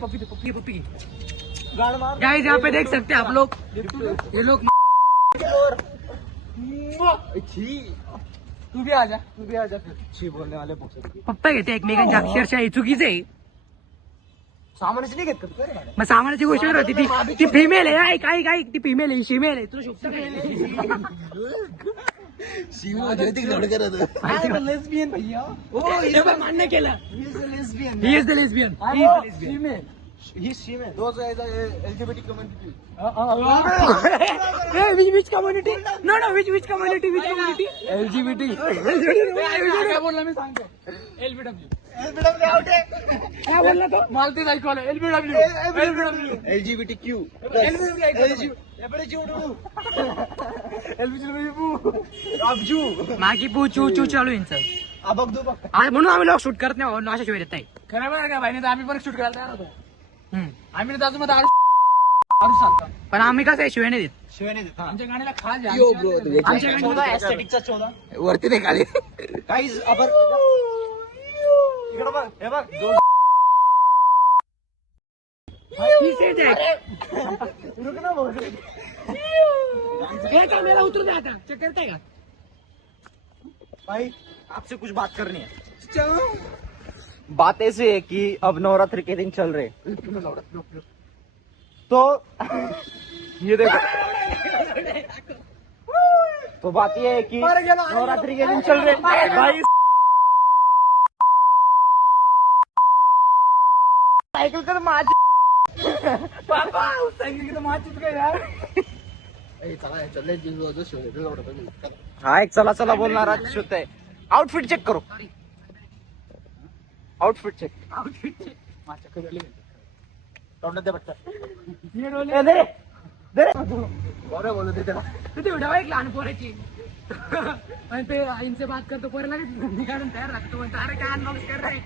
पप्पी गाइस यहाँ पे देख सकते हैं आप लोग, ये लोग तू भी आजा फिर छी बोलने वाले पप्पा घेते एकमेकांच्या अक्षरशः हे चुकीचं आहे. सामानच नाही घेत का? मग सामानाची गोष्ट होती ती फिमेल आहे. काय ती फिमेल आहे, शिमेल आहे. तुला शोभतं काय? लेस्बियन भैया मान्य केलं. Lesbian he is the lesbian. Female he female those are the LGBT community. Which community? No, which community? LGBT काय बोलला मी सांगतो. LBW out आहे. काय बोलला तो? मला तेच ऐकवलं. LBW LGBTQ मागी पू चू चालू यांचं. म्हणून आम्ही लोक शूट करत नाही. अशा शिवाय देत नाही. खरं बरं का भाई, नाही तर आम्ही पण शूट करायला तयार होतो. आम्ही नाही मध्ये पण आम्ही कसं आहे शिवाय नाही देत. शिवाय नाही देत. आमच्या गाण्याला खाल आमच्या गाण्याला 14 वरती नाही खाली. काहीच आपण इकडं बघ, हे बघ रुक ना भाऊ. मेला उतरू दे आता. चेक करताय का भाई? आपसे कुछ बात करनी है. बात ऐसे है कि अब नवरात्रि के दिन चल रहे, तो ये देखो, तो बात ये है कि नवरात्रि के दिन चल रहे भाई. साइकिल का तो मार पापा सायकल की तर माचित काय यार. हा एक चला बोलणारा शुद्ध आहे. आउटफिट चेक करो. Outfit check. तोंडात दे बच्चा. बरं बोलत आहे त्याला. तू ते व्हिडिओ ऐकला लहान पोराची आणि ते आईंचे बात करतो पोराला निघाडून तयार लागतो. म्हणतो अरे काय अनबॉक्स कर रे.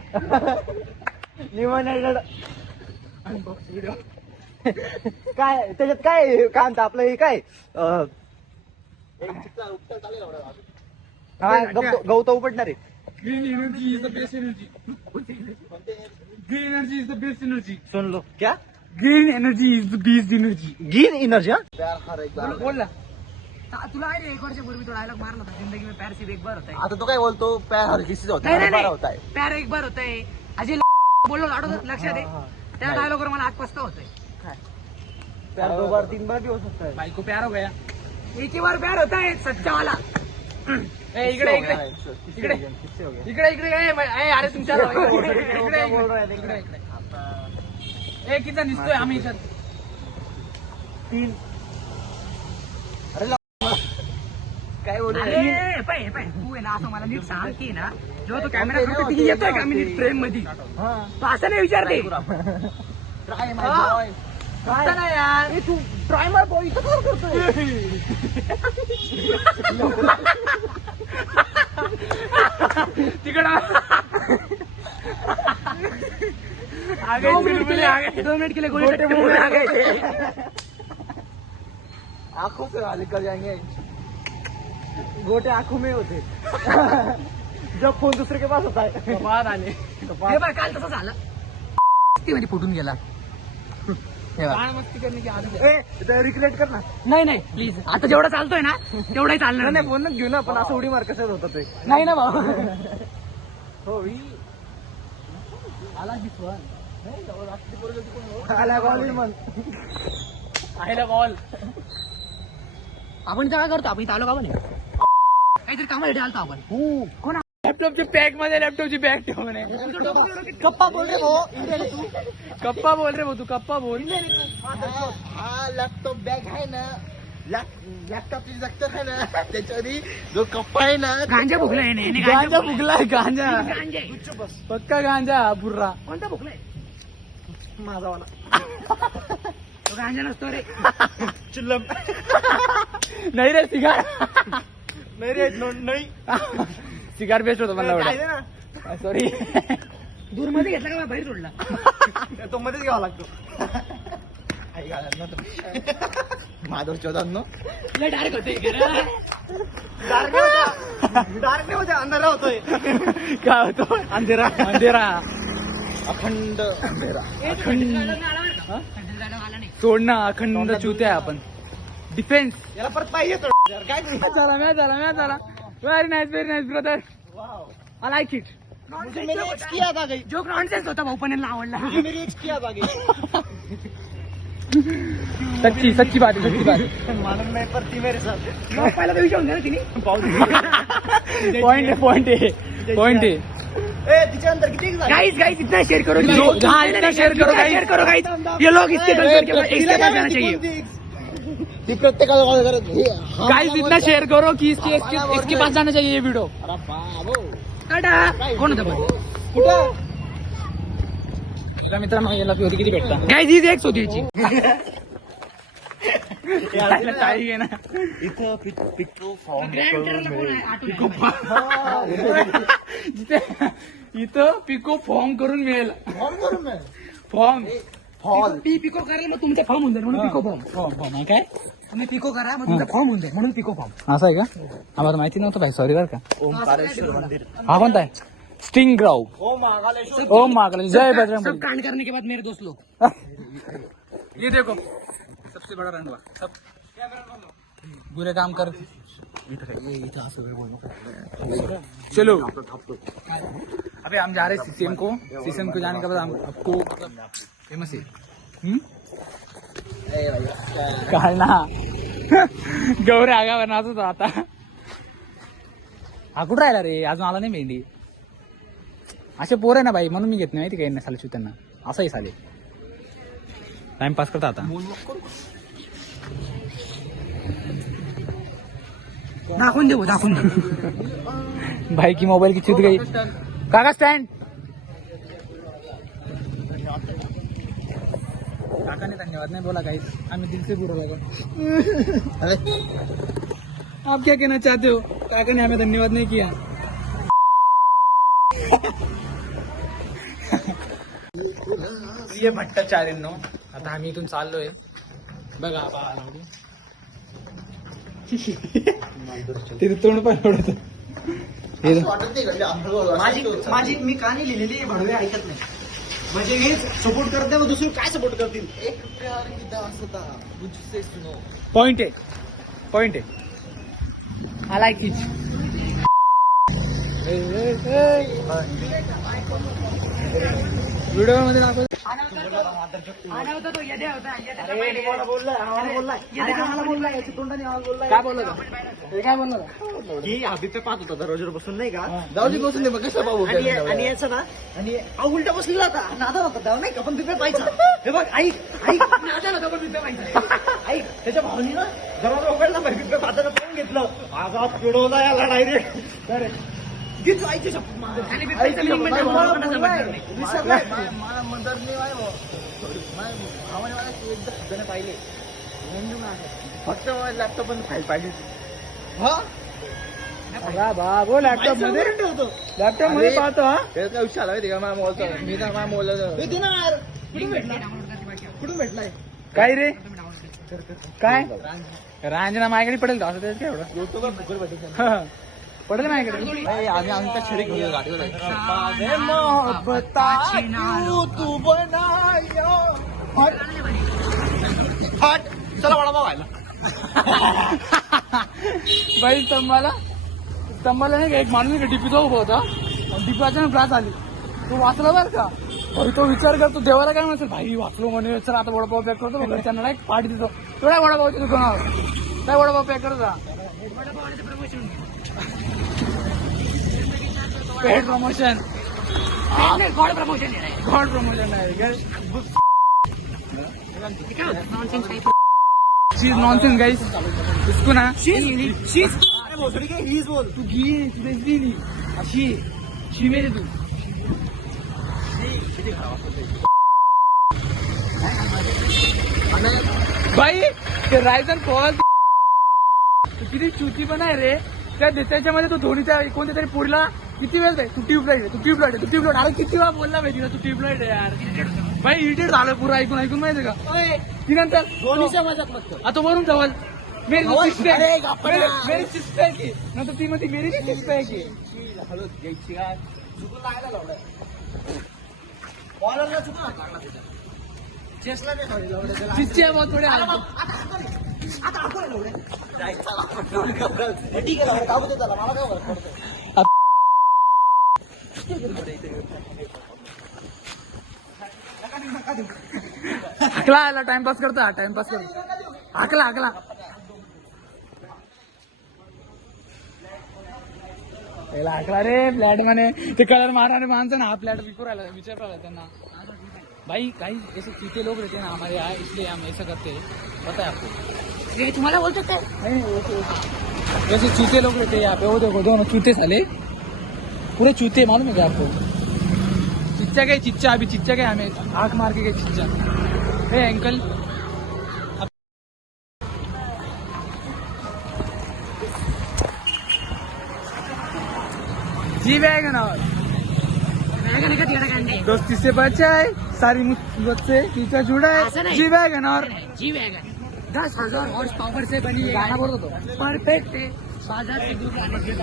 काय त्याच्यात काय म्हणतं आपलं हे काय गवत उपटणार आहे. Green energy is the best energy. Green energy is the best energy. सुन लो क्या? Green energy is the best energy. Green energy. बोल ना. तुला आहे एक वर्षापूर्वी तो डायलॉग मारला होता, जिंदगी में प्यार सिर्फ एक बार होता है. आता तो काय बोलतो, प्यार हर किसी से होता है, बार होता है. प्यार एक बार होता है. अजय बोललो आठवत लक्षात आहे. त्या डायलॉगवर मला आज पस्ता होतोय. प्यार 2 बार 3 बार भी हो सकता है. भाई को प्यार हो गया. एक ही बार प्यार होता है सच्चा वाला. इकडे अरे तुमच्या एक किती दिसतोय आम्ही इथं 3. काय बोलतो पाय तू आहे ना असं मला नीट सांग की ना जेव्हा तो कॅमेरा येतोय का मी नीट फ्रेम मध्ये तो असं नाही विचारते. काय यार तू ट्राय मार बॉय इथं करतोय. तिकडं 2 मिनट के लिए गोली कट्टे मुंह में आ गए. आंखों से निकल जाएंगे. गोटे आंखों में होते जब फोन दूसरे के पास होता है. बाद आले काल तसं झालं. मध्ये फुटून गेला. मस्ती करणे की आदत. रिक्लेट कर ना. नाही प्लीज. आता जेवढा चालतोय ना तेवढाही चालणार नाही. फोन घेऊ ना, पण असं उडी मार कसं होतं ते. नाही ना भाऊ. हो आला दिसवा आला बॉल मन आयला बॉल. आपण काय करतो, आपण इथं आलो का म्हणे काहीतरी कामासाठी आलतो आपण. कोण लॅपटॉपची पॅक मध्ये लॅपटॉपची बॅग ठेव म्हणे. कप्पा बोल रे भाऊ. तू कप्पा बोल रे भाऊ. तू कप्पा बोल. हा लॅपटॉप बॅग आहे ना, लॅपटॉपची जगतर आहे ना, त्याच्यावरी जो कप्पा आहे ना, गांजा भुकलाय. गांजा भुकलाय. गांजा पक्का गांजा बुर्रा. कोणता भुकलाय? माझा वाला. तो गांजा नसतो रे. चिल्लम. नाही रे सिगार. नाही रे नाही. सिगार बेस्ट होतो मला. ना सॉरी. दूर मध्ये घेतला का बाहेर सोडला. तो मध्येच घ्यावा लागतो. माधव 14 डायरेक्ट होते. डार्क नाही होते, अंधारा होतोय. काय होतो? अंधेरा. अखंड अंधेरा. सोड ना, अखंड चुत्या आहे आपण. डिफेन्स याला परत पाहिजे तो काय झाला. Very nice brother. I like it. मैंने एक किया था गई जोक नॉनसेन्स होता भाऊ, पण यांना आवडला. मेरी एक किया था गई सच्ची बात आहे. मालूम नाही पर ती मेरे साथ पहिला तर विचारून द्या ना तिने. पॉइंट आहे. ए तिच्या अंदर किती गाइस इतना शेयर करो. इतना शेयर करो गाइस. ये लोग इसके घर के इसके पास जाना चाहिए. ती प्रत्येकाला कॉल करत गाइस इतना शेयर करो कि इसके पास जाना चाहिए ये वीडियो. अरे बाबो टाटा. कोण होतं पण? कुठं मित्रांनो याला होती किती भेटता गाइस. ही एक होती याची. काही आहे ना इथं पिको फॉर्म इथं पिको फॉर्म करून मिळेल. फॉर्म फॉल पिको करा मग तुमचा फॉर्म होऊन जाईल म्हणून पिको फॉर्म काय तुम्ही पिको करा मग तुमचा फॉर्म होऊन जाईल म्हणून पिको फॉर्म. असं आहे का? आम्हाला माहिती नव्हतं भाई. सॉरी बरं का. ओंकारेश्वर मंदिर. हा कोणता आहे? स्टिंग ग्राउ. ओम महाकालेश्वर. जय बजरंग. सब कांड करने के बाद मेरे दोस्त लोग ये देखो सबसे बड़ा रंडवा. सब बुरे काम कर. चलो अबे हम जा रहे सीसीएम को जाने के बाद हम आपको मतलब फेमस है. काय ना गौरे आगा बनाच होता आता. हा कुठं राहिला रे? अजून आला नाही मेंढी. असे पोर आहे ना भाई, म्हणून मी घेत नाही माहिती काही नाही साले त्यांना. असंही साले टाइमपास करता आता. दाखवून दे भाई की मोबाईल की चूत गई. काका स्टँड. काका ने धन्यवाद नहीं बोला गाइस. हमें दिल से बुरा लगा. आप क्या कहना चाहते हो? काका ने हमें धन्यवाद नहीं किया. ये भट्टाचार्यांनो आता आम्ही इथून चाललोय बघा. तिथे तोंड पण एवढं. माझी मी का नाही लिहिलेली भडवे ऐकत नाही. म्हणजे हे सपोर्ट करत नाही मग दुसरे काय सपोर्ट करतील. एक प्यार की दास्तां मुझसे सुनो. पॉइंट आहे. I like it. व्हिडिओ मध्ये दाखव. काय बोलला की आधी ते पाहत होता दरवाजेवर बसून नाही का. जाऊ दे बसून दे मग कसं पाहू. आणि याचं ना आणि उलटा बसलेला होता. नादा होता तेव्हा नाही का पण तिथे पाहायचा. हे बघ ऐक त्याच्या भावनी ना दरवाजा उघडला बिबे पाहताना पाहून घेतलं. आगा पिडवला याला डायरेक्ट. फक्त लॅपटॉप पण फाईल पाहिजे. बाबो लॅपटॉप मध्ये पाहतो. हा त्याचा विषय आला माहिती का. माझ्या मोबाईलचा मी तर माझ्या मोबाईलला कुठून भेटलाय काय रे? काय रांजना माझ्याकडे पडेल का? असं त्याच काय एवढं युट्यूबवर फुकट भेटेल. पडेल माझ्याकडे. आम्ही आमच्या शरीर घेऊया गाडीवर चला वडापाव व्हायला. बाई स्तंभाला नाही का एक माणूस डीपीचा उभा होता. डीपीचा ग्लास आली. तो वाचला बरं का. तो विचार करतो देवाला काय म्हणतो. भाई वाचलो म्हणे. चला आता वडापाव पॅक करतो. घरच्यांना नाही पार्टी देतो. तेवढ्या वडापावच्या दुकानावर काय वडापाव पॅक करत जा. Paid promotion. गॉड प्रमोशन आहे. शीज नॉनसेन्स गाइस. इसको ना शीज हीच बोल तू घे. तू दिसली नाही अशी शिवे रे तू. भाई ते रायझन फॉल किती चुती पण आहे रे. त्याच्यामध्ये तो धोनीच्या कोणत्या तरी पुढला किती वेळ आहे. तू ट्यूबलाइट. अरे किती वेळा बोलला पाहिजे ना तू ट्यूबलाइट आहे यार. भाई इरिटेट झालं पुरा ऐकून माहितीये का. ती नंतर धोनीच्या मजाक मत आता वरून धवल मेरी सिस्टर आहे की नंतर ती मध्ये मेरी सिस्टर आहे की. बॉलरला चुकून हात लागला त्याच्या. चेसला नाही खाली लावलं त्याला. चिच्चे बहुत थोडे आता आपण लावले. ठीक आहे लावले. काबू दे त्याला. मला काय फरक पडतो. हाकला आला टाइमपास करतो हा टाइमपास करतो हाकला हाकला पहिला हाकला रे फ्लॅट म्हणे ते कलर मारणारे माणसं ना हा फ्लॅट विकू राहिला विचार राहिला त्यांना भाई काही ऐसे चीते लोग रहते हैं ना हमारे यहाँ इसलिए हम ऐसा करते हैं पता है आपको ये तुम्हारा बोल सकते हैं नहीं वैसे चूते लोग रहते हैं यहाँ पे वो देखो दोनों चूते साले पूरे चूते मालूम है क्या आपको चिच्चा गए चिच्चा अभी चिच्चा गए हमें आंख मार के गए चिच्चा हे अंकल जी वैगन और दोस्ती से बचा है सारी मुसीबत से पीछा छुड़ा है जी वैगन और जी वैगन 10,000 हॉर्स पावर से बनी गाना बोल तो परफेक्ट है बाजार से दूर रहने के लिए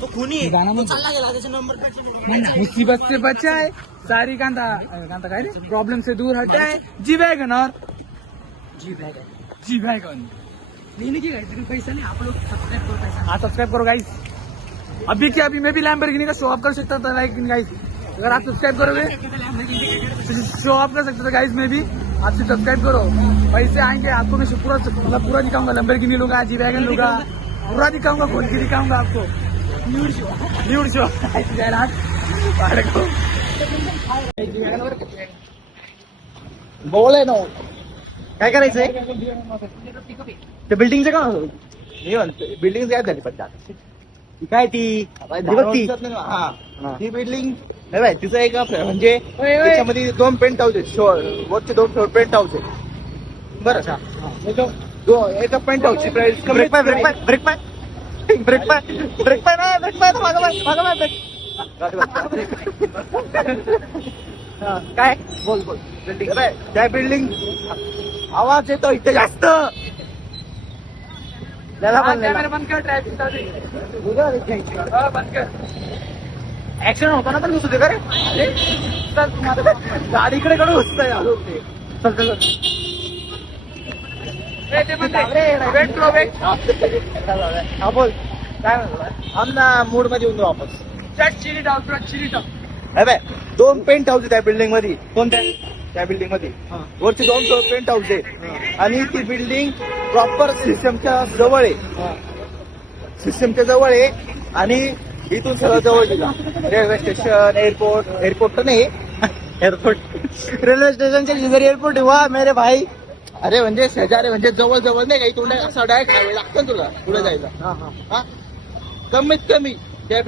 तो खुनी आहे. गाना तो म्हणतो. चालला गेला त्याच्या नंबर प्लेटचा मुसीबत से बचा है सारी कांता कांता काय रे प्रॉब्लम से दूर हटा है जी वैगन और जी वैगन जी वैगन लेने की गाड़ी पैसा नहीं आप लोग सब्सक्राइब करो पैसा हाँ सब्सक्राइब करो गाइस अभी क्या अभी मैं भी लैम्बोर्गिनी का शो ऑफ कर सकता था लाइक गाइस अगर आप सब्सक्राइब करोगे शो ऑफ कर सकता था गाइस मैं भी आपसे सब्सक्राइब करो पैसे आएंगे आपको मैं पूरा मतलब पूरा दिखाऊंगा लैम्बोर्गिनी लूंगा जी वैगन लूंगा पूरा दिखाऊंगा खोल के दिखाऊंगा आपको न्यूड शो बोल आहे ना काय करायचंय ते बिल्डिंगचं का बिल्डिंग काय झाली पण काय ती ती बिल्डिंग नाही तिचं एक म्हणजे त्याच्यामध्ये 2 पेंट हाऊस आहेत वरचे 2 फ्लोर पेंट हाऊस आहेत बरं एका पेंट हाऊसची प्राइस ब्रेक पाय काय बोल बिल्डिंग त्या बिल्डिंग आवाज येतो इथे जास्त कॅमेरा बंद कर ट्रॅफिक बंद कर ऍक्सिडेंट होताना पण घुसू दे का रे चल तुम्हाला गाडीकडे कडे घुसतंय चल चल वेट करो वेट हा बोल काय म्हणतो आमना मूड मध्ये येऊन वापस चट चिली डाव चिली डाव अरे 2 पेंट हाऊस त्या बिल्डिंग मध्ये कोणत्या त्या बिल्डिंग मध्ये वरची 2 फ्लोर पेंट हाऊस आहे आणि ती बिल्डिंग प्रॉपर सिस्टमच्या जवळ आहे सिस्टमच्या जवळ आहे आणि इथून सगळं जवळ दिला रेल्वे स्टेशन एअरपोर्ट तर नाही एअरपोर्ट रेल्वे स्टेशनच्या शेजारी एअरपोर्ट आहे वा मेरे भाई अरे म्हणजे शेजारी म्हणजे जवळ जवळ नाही का इथून असं डायरेक्ट हायवे लागतं तुला पुढे जायला हा कमीत कमी त्या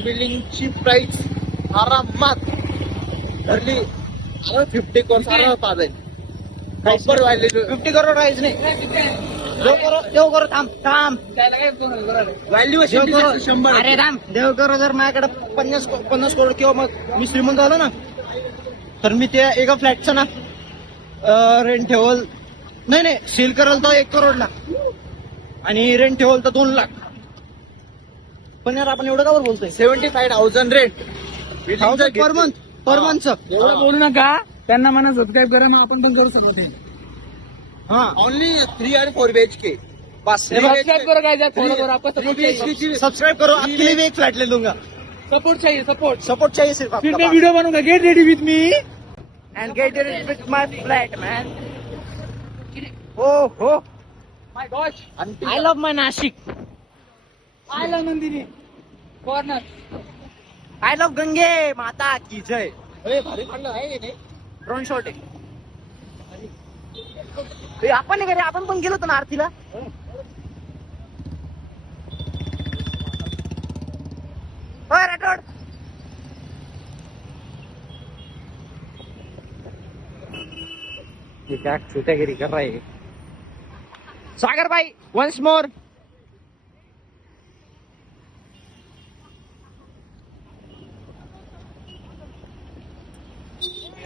बिल्डिंगची प्राइस आरामात धरली 50 करोड आरामात पाच आहे प्रॉपर व्हॅल्यू 50 करोड राहायचं नाही देव करो थांब व्हॅल्युएशन 100 अरे राम देव करो जर माझ्याकडे 50 करोड किंवा मग मी श्रीमंत झालो ना तर मी त्या एका फ्लॅटचं ना रेंट ठेवल नाही सेल करल तर 1 करोडला आणि रेंट ठेवल तर 2 लाख पण यार आपण एवढं कावर बोलतोय 75,000 रेंट पर मंथ एवढं बोलू नका त्यांना म्हणा सबस्क्राईब करा मग आपण पण करू शकतो ते हा only 3 and 4 BHK bus subscribe करो गाइस फॉलो करो आपको सपोर्ट चाहिए सब्सक्राइब करो आपके लिए भी एक फ्लैट ले लूंगा सपोर्ट चाहिए सपोर्ट चाहिए सिर्फ फिर आपका मैं वीडियो बनूंगा get ready with me and get it with my flat man oh my gosh I love my Nashik I love Nandini corner I love गंगे माता की जय अरे भारी काढलं आहे नाही ड्रोन शॉट आहे आपण नाही आपण पण गेलो होतो ना आरतीला राठोड ये क्या छोटागिरी कर रहा है सागर भाई वंस मोर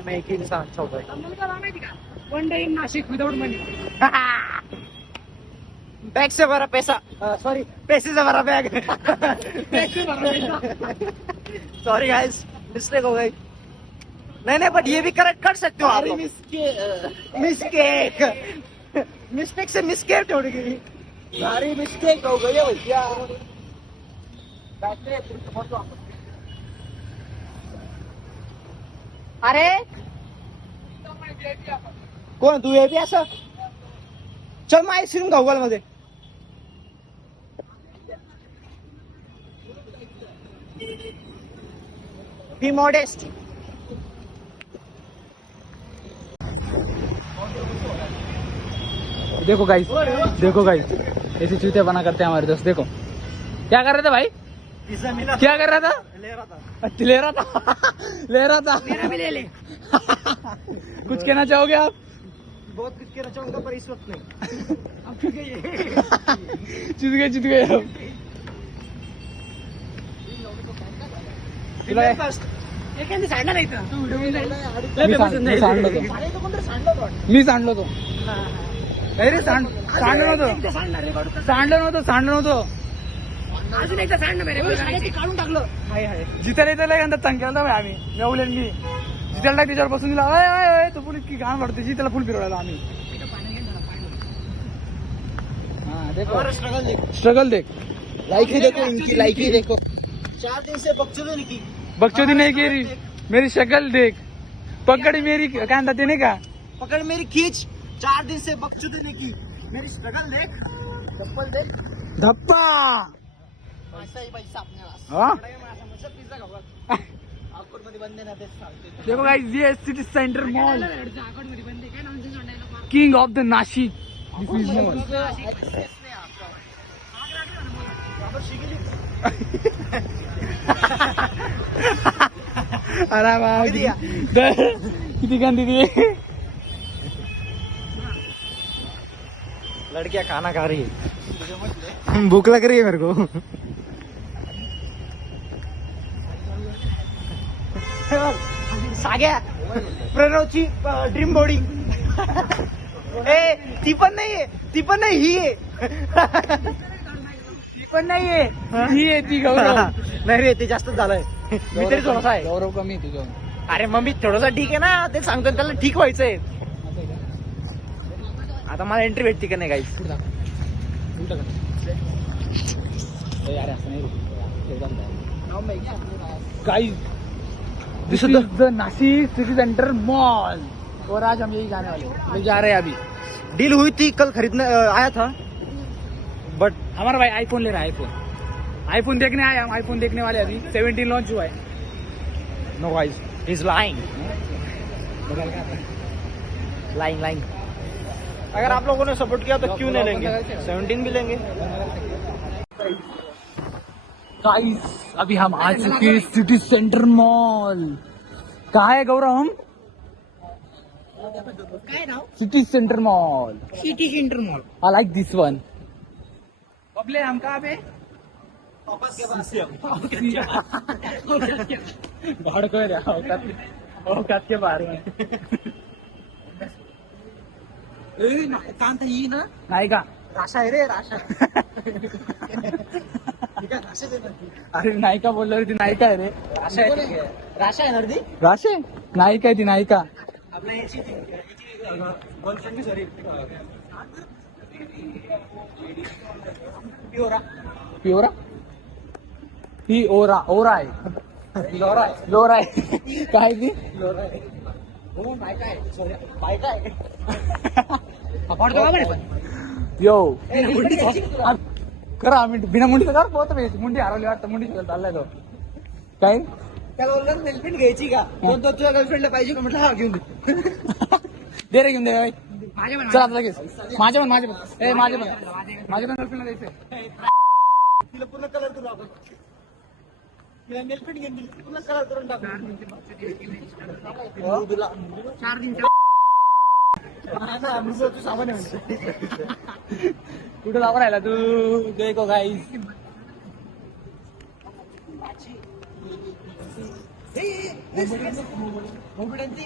मैं एक इंसान अच्छा होता है one day in Nashik without money bag से भरा पैसा सॉरी पैसे से भरा बैग पैसे भरा पैसा सॉरी गाइस, मिस्टेक हो गई। नहीं बट ये भी करेक्ट कर सकते हो आप। मिस्टेक मिस्टेक से मिस्टेक छोड़ गई, सारी मिस्टेक हो गई है भैया। अरे कोण तू येते असं? चल मग आईस्क्रीम खाऊ घाल मध्ये। बी मॉडेस्ट। देखो गाइस, ऐसी चूतिया बना करते हैं हमारे दोस्त। देखो क्या कर रहे थे भाई, क्या कर रहा था? अच्छा, ले रहा था मेरा भी ले ले। कुछ कहना चाहोगे आप? बहुत कुछ कहना चाहूंगा पर इस वक्त नहीं। अब ठीक है ये। चित गए अब। एखादी सांडा नाही तर तू व्हिडिओ मी सांडलो तो नाही रे, सांडलो नव्हतो. अजून एकदा सांड मेरे काढून टाकलं. जिथं येतं लय अंदाज चांग केला भाई आम्ही, मेवलेन मी जिथेला टाक त्याच्यावर बसून दिला. ओय तो फुल इतकी घाण वाटते जी, त्याला फुल फिरवला आम्ही. स्ट्रगल देख, लाइकी देखो इनकी, लाइकी देखो। 4 दिन से बकचोदी की, बकचोदी नहीं की रही, मेरी शक्ल देख, पकड़ मेरी काय म्हणतात ते नाही का, पकड़ मेरी खींच। 4 दिन से बकचोदी नहीं की, मेरी स्ट्रगल देख, चप्पल देख। धप्पा पैसा ही पैसा अपने पास। हाँ? पिझ्झा खाऊ आकुर मध्ये बंद ना, तेच सांगते। देखो गाइस, ये सिटी सेंटर मॉल, मध्ये बंद काय नाव सांडायला. King of the Nashik. This is mall. अरे वा, किती गंदी ती. लड़कियां खाना खा रही है, भूख लग रही है मेरे को। साग्या प्रणवची ड्रीम बॉडी। ए ती पण नाहीये, ही आहे। ती पण नाहीये, ही आहे ती गौरव. नाही रे, ते जास्तच झालंय, मी तरी थोडासा आहे। गौरव कमी आहे तुझं. अरे मग मी थोडासा ठीक आहे ना, ते सांगतो त्याला ठीक व्हायचंय। आता मला एंट्री भेटते का नाही guys? Guys, this is the Nashik city centre mall और आज हम यही जाने वाले हैं. मैं जा रहे हैं अभी. डील हुई थी, कल खरीदने आया था, बट हमारा भाई आईफोन ले रहा है. आईफोन देखने आया, हम आईफोन देखने वाले अभी. 17 लॉन्च हुआ है. No guys, he is lying. अगर आप लोगों ने सपोर्ट किया तो क्यों नहीं लेंगे, 17 भी लेंगे। गाइस, अभी हम आ चुके हैं सिटी सेंटर मॉल. कहाँ है गौरव हम? काय नाव? City centre mall. City centre mall. I like this one. बबले, हम कहाँ पे? भाड़को है, औकात के बाहर में. कांता ही ना नाही का? राशा आहे रे, राशा। अरे नायिका बोललो रे, ती नायिका आहे रे. राशा आहे, राशा आहे ना ती? राशे नायिका आहे ती, नायिका. आपल्या याची गर्लफ्रेंड बी सॉरी पिओरा पिओरा ही ओरा आहे. लोरा आहे. काय ती? लोरा आहे. हो बायका आहे, सॉरी बायका आहे. पडतो का बरे पण यो करा मिनिट बिना मुंडीचं कर पोहत पाहिजे. मुंडी हरवली वाटतं, मुंडी चाललाय तो. काय त्याला बोललं नेलपेंट घ्यायची का, तो तुझ्या गर्लफ्रेंडला पाहिजे का, म्हटलं हा घेऊन दे. दे रे, घेऊन दे. माझ्या चल आता लगेच. माझे पण गर्लफ्रेंडला द्यायचंय. तिला पूर्ण कलर करू आपण, तिला नेलपेंट घेऊन दिली, पूर्ण कलर करून टाकू. 4 दिन सामान आहे म्हणजे. कुठं जाऊ राहिला तू? देखो गाईस,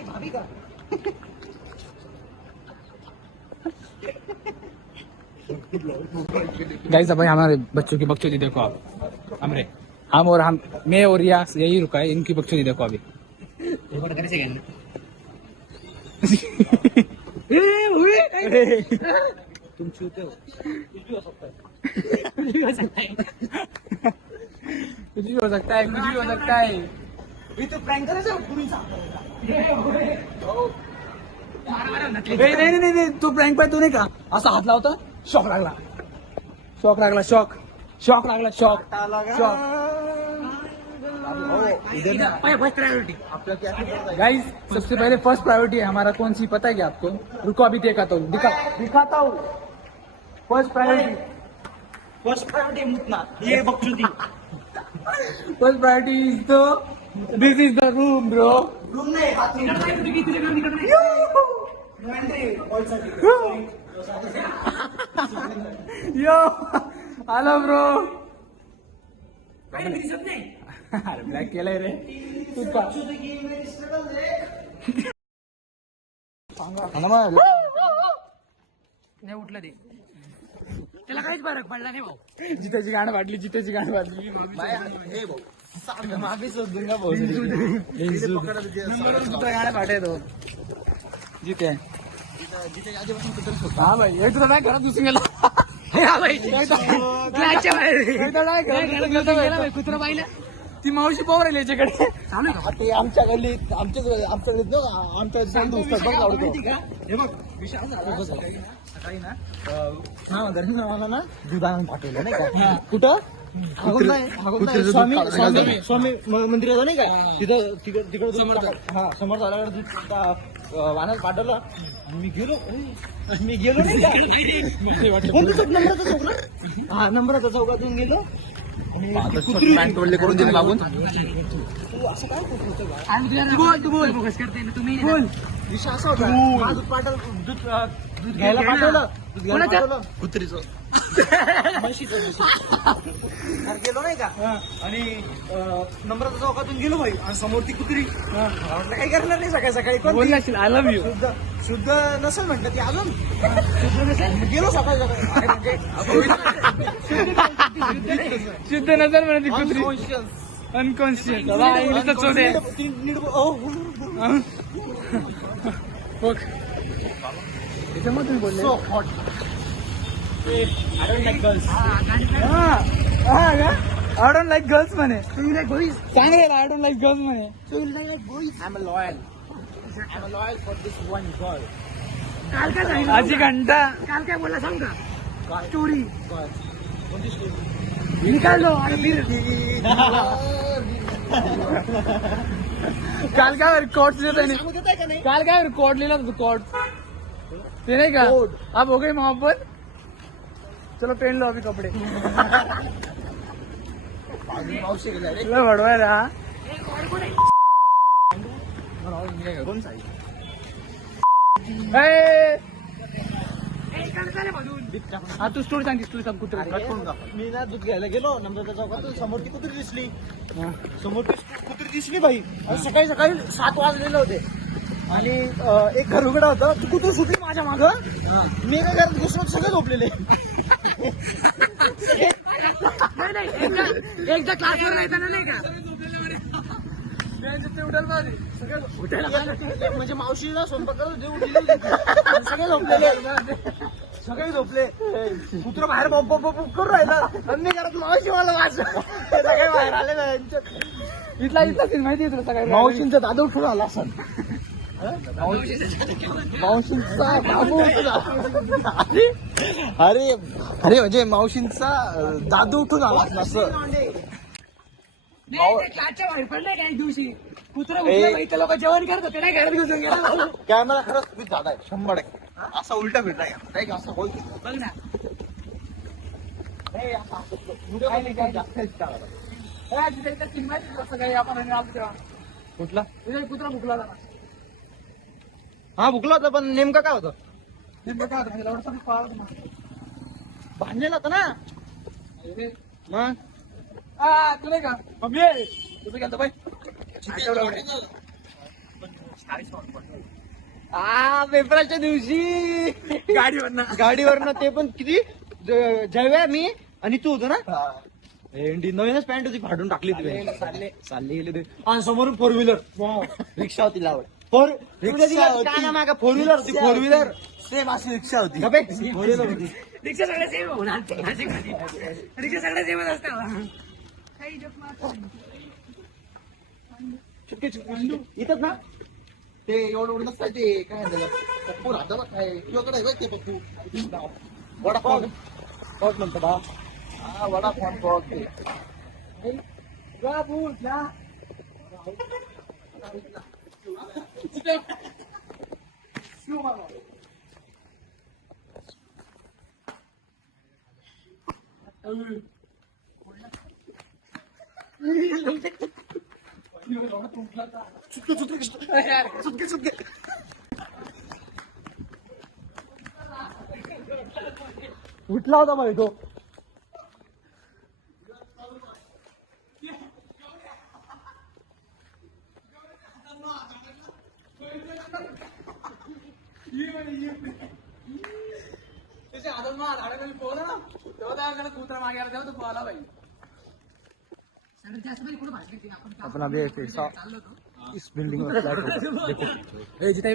भाभी का गाइस, अब हमारे बच्चों की बकचोदी देखो आप. हमरे हम और हम मैं और रियास यही रुका है, इनकी बच्चों नहीं देखो अभी। तुम छूते हो कुछ भी हो सकता है, कुछ भी हो सकता है, कुछ भी हो सकता है। मी तो प्रँक करायचं पुढे नाही नाही नाही, तू प्रँक पाय, तू नाही का असा हात लावता, शॉक लागला, शॉक लागला, शॉक शॉक लागला, शॉक गाइस। सबसे पहले फर्स्ट प्रायोरिटी है हमारा, कौन सी पता है क्या आपको? रुको अभी दिखाता हूँ, दिखाता हूँ। फर्स्ट प्रायोरिटी मुतना ये बघतो first priority is the this is the room bro. Room नाही यो हॅलो ब्रो, अरे ब्लॅक केलंय रे तू का? नाही उठलं ते, त्याला काहीच फरक पडला नाही भाऊ। जितेची गाणं वाटली, जितेची गाणं वाटली, माफी शोधून का भाऊ गाणं वाटे तो जिते। हा भाई एक तुला काय घरात घुसून गेला, कुत्रा पाहिलं, ती मावशी पाहू राहिली याच्याकडे, ते आमच्या गल्लीत आमच्या गल्लीत ना आमच्या आवडतो हे बघ विषय सकाळी ना हा धर्मी ना दूध आणून पाठवलं नाही का कुठं स्वामी मंदिराचं नाही का तिथं तिकडे हा समोर झाल्यावर दूध वाहनात पाठवलं, मी गेलो नाही का कोणतं चौक, नंबराचा चौक ना, हा नंबराचा चौकातून गेलो करून दिले मागून। तू बोल फोकस करते ना तुम्ही विषय असा होता, हा दूध घ्यायला पाठवलं, कुत्रीचं म्हशीचं गेलो नाही का, आणि नंबराच्या चौकातून गेलो भाई, आणि समोर ती कुत्री, म्हटलं काही करणार नाही सकाळी सकाळी, कोण बोलला असेल आय लव्ह यू, शुद्ध नसेल म्हटलं ती अजून, गेलो सकाळी सकाळी शुद्ध नजर म्हणा ती कुत्री, अनकॉन्शियस इंग्लिशच होते बघ त्याच्यामध्ये तुम्ही बोलले I don't like girls. I don't like girls म्हणे, चांगले आय डोंट लाईक गर्ल्स म्हणे। I'm a loyal for this one girl. काल काय सांगितलं, आजी घंटा काल काय बोलला सांग का स्टोरी कोणती story? निकालो आणि फिर काल काय कोट लिहिलं सांगू देताय का नाही? काल काय कोट लिहिला तू, कोट ते नाही का, Code. अब हो गई मोहब्बत, चलो पहन लो अभी कपड़े, मावशी गेल्या रे. तुला बडवायला कोण साई? हा तू स्टोरी सांग, स्टोरी सांग कुत्रा मी ना दूध घ्यायला गेलो नंबरच्या चौकातून, समोर ती कुत्री दिसली, समोर ती कुत्री दिसली भाई, आणि सकाळी सकाळी 7 वाजलेले होते, आणि एक घर उघडा होता, तू कुत्री सुटली माझ्या मागं, मी एका घरात घुसून सगळे झोपलेले, एकदा क्लासवर राहताना नाही का म्हणजे मावशीला स्वयंपाक करत होते, उठलेली होती. आणि सगळे झोपलेले, सगळे झोपले, कुत्र बाहेर बॉब बॉब बॉब करून राहिला, आणि मी घरात मावशी मला वाचलं, सगळे बाहेर आले ना, इथला सीन माहिती आहे तुला सगळ्या मावशींचा दादा उठून आला असं, मावशींचा बाबू अरे अरे म्हणजे मावशींचा दादू उठून आला असं, क्लासच्या बाहेर पडलाय काय दिवशी कुत्रा उठलं, लोक जेवण करत होते नाही, घरात घुसून गेला कॅमेरा खरंच तुम्ही दादा आहे 100%, असा उलटा फिरलाय नाही का, असं बोलतो बघ ना, सकाळी आपण कुठला कुत्रा भुकला हा भुकला होता, पण नेमकं काय होतं, भांडलेला भांडलेला होता ना मग, तू नाही का मम्मी तुझं गेलं बाई पेपराच्या दिवशी गाडीवर गाडीवरनं, ते पण किती जव्या मी आणि तू होतो ना, नवीनच पॅन्ट होती फाडून टाकली चालली गेली आणि समोरून फोर व्हीलर रिक्षा होती लावड फोर व्हीलर होती फोर व्हीलर सेम अशी रिक्षा होती फोर व्हीलर होती रिक्षा सगळ्या सेम होणार रिक्षा सगळ्या सेमच असतात चुटके इथंच ना ते एवढं नसतं ते काय पप्पू राहतं काय तुझ्याकडे आहे ते पप्पू वडापाव पॉट म्हणतो बा हा वडापाव पॉट चुटके उठला होता मग तो त्याच्या हातात मग झाडाखाली पोहला ना तेव्हा त्याकडे कुत्रा मागे आला तेव्हा तो पोहला पाहिजे अपन अभी इस बिल्डिंग में फ्लैट होगा देखो जिथे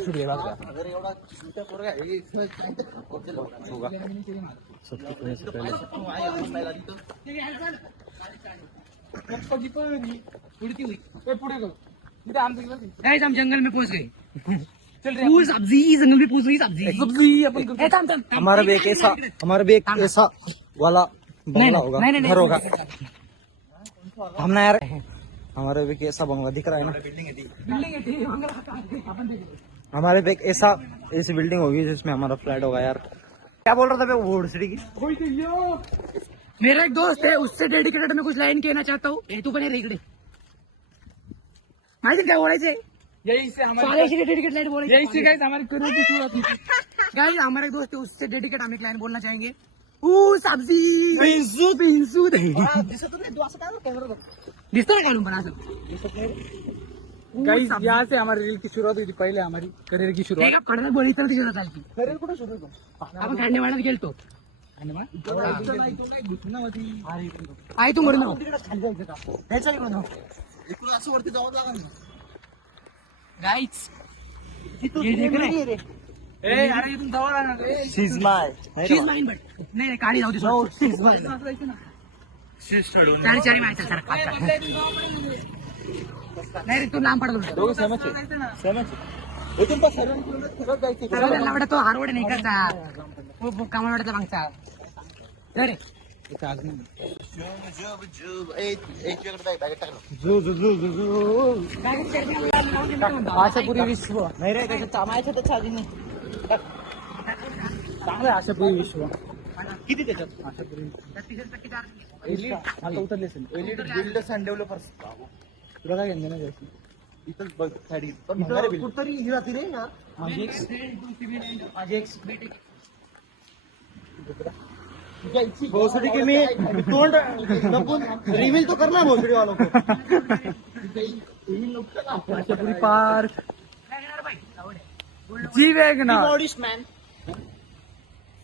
शूट गेला अगर एवढा छोटा पोरगा आहे होगा सबसे पहले से पहले पुढे गो तिथे आमचं गाइस हम जंगल में पहुंच गए फूल सब्जी जंगल में पहुंच रही सब्जी सब्जी अपन ए, थांब, थांब, थांब. हमारा भी एक ऐसा वाला बंगला होगा नहीं, घर होगा हम ना यार हमारे भी एक ऐसा बंगला दिख रहा है ना बिल्डिंग येते आपण ते हमारे भी एक ऐसी बिल्डिंग होगी जिसमें हमारा फ्लैट होगा यार क्या बोल रहा था मैं वुड सिटी की होई ते यो मेरा एक दोस्त है उससे डेडिकेटेड मैं कुछ लाइन कहना चाहता हूँ तू पण ये रे इकडे माहिती काय बोलायचंय यही से हमारे सालेशी डेडिकेट लाइन बोलायची यही से गाइस हमारे करियर की शुरुआत हुई थी गाइस हमारा एक दोस्त है उससे डेडिकेट हम एक लाइन बोलना चाहेंगे ऊ सब्जी पिंसू दिसतो ना काढून पण असं गाइस यहाँ से हमारी रील की शुरुआत हुई थी पहले हमारी करियर की शुरुआत ठीक आहे कडनं बळी तर तिकडे चालती करियर कुठे सुरू होतो आपण खांडेवाड्यात गेलतो आणि मग आई तू मरून इकडून असं वरती जावं लागेल ना गाईच ए अरे इथून जवळ आहे ना रे शीज माय शीज माईन बट नाही काळी जाऊ दे चारी चारी माहिती सर नाही रे तू लांब पडतो दोघं सेमच आहे सेमच इथून पण सर्व जायचं वाटत तो हारवड नाही करता कामावाड्याचा मागचा रे आशापुरी विश्व नाही रे त्याच्या चामायचं त्याच्या आधी नाही चांगलं आहे आशापुरी विश्व किती त्याच्यात आशापुरी 30% आता उतरले असेल बिल्डर्स अँड डेव्हलपर्स तुला काय घेणं नाही जायचं इथंच बघ खाली कुठतरी ही राहते रे यार माझी एक भोसडी की मी तोंड लपून रिव्हील तो करना भोसडी वालों को आशापुरी पार्क जी WagonR modish man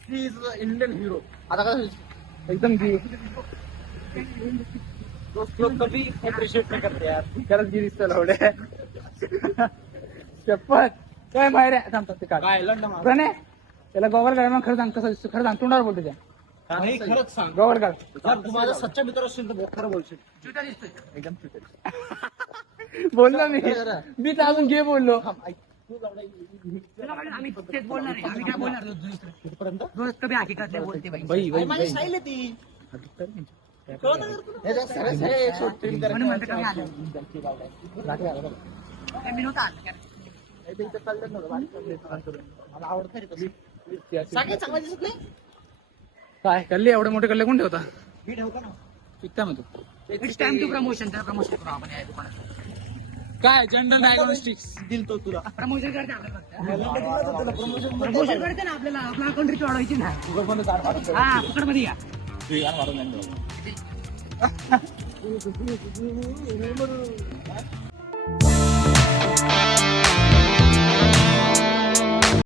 he is Indian hero आता काय एकदम जी दोस्त लोग कभी अप्रिशिएट नहीं करते यार खरंच गिरीश चलवडे शपथ काय बाहेर आहे थांबतात ते काय प्रणय त्याला गोवर काढ मग खरं सांग कसं दिसतं खरं सांग तोंडावर बोलतो त्या नाही खरंच सांग गोवर काढ जर तू माझा सच्चा मित्र असशील तर बहुत खरं बोलशील जुटा दिसतोय एकदम चुकीचं. बोललो मी तर अजून घे बोललो तुला वाटेल आम्ही तेच बोलणार आहे आम्ही काय बोलणार कितीपर्यंत दोस्त कभी हकीकत नाही बोलते बाई बाई माझी स्टाईल आहे ती म्हणून म्हणतो कमी आलं मी नव्हता आलं मला आवडतं रे तसं. चांगलं चांगलं दिसत नाही काय कल्ले एवढे मोठे कल्ले कोण ठेवता मी ठेवतो ना शिकता मग तू इट्स टाइम टू प्रमोशन तर प्रमोशन करू आपण या दुकानात काय जनरल डायग्नोस्टिक्स दिल तो तुला प्रमोशन करते आपल्याला प्रमोशन करते ना आपल्याला आपला अकाउंट रीच वाढवायची ना हा फुकट मध्ये या